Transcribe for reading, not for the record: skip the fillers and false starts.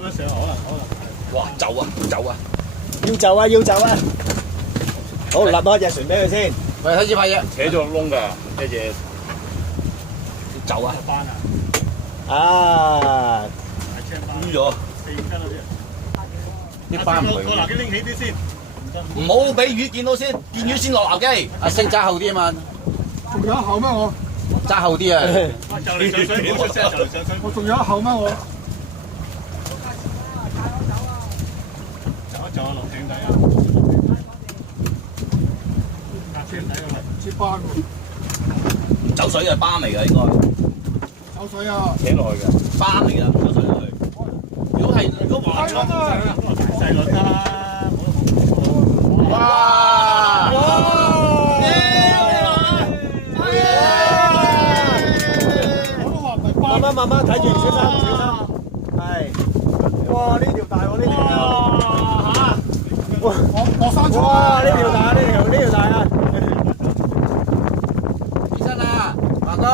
咁樣上可能。哇！走啊！走啊！要走啊！要走啊！好，立開隻船俾佢先。喂，睇住塊嘢，扯咗個窿㗎，隻嘢走啊！班啊，啊！淤咗， 4斤嗰啲。啲班唔去。個嗱機拎起啲先，唔好俾魚見到先，見魚先落樓機。阿星揸後啲啊嘛，仲有一後咩我？揸後啲啊！就嚟上水，唔好出聲，就嚟上水。我仲有一後咩我？走啊，落艇底啊！搭車底啊！接班喎，走水嘅巴嚟㗎應該，走水啊！扯落去嘅。巴嚟㗎，走水落去。如果橫衝，細輪啦，哇！我都話唔係班。慢慢睇住，小心小心。係。哇！呢條大喎，呢條。嚇！我生錯。哇！呢條大，呢條大啊！起身啦，華哥。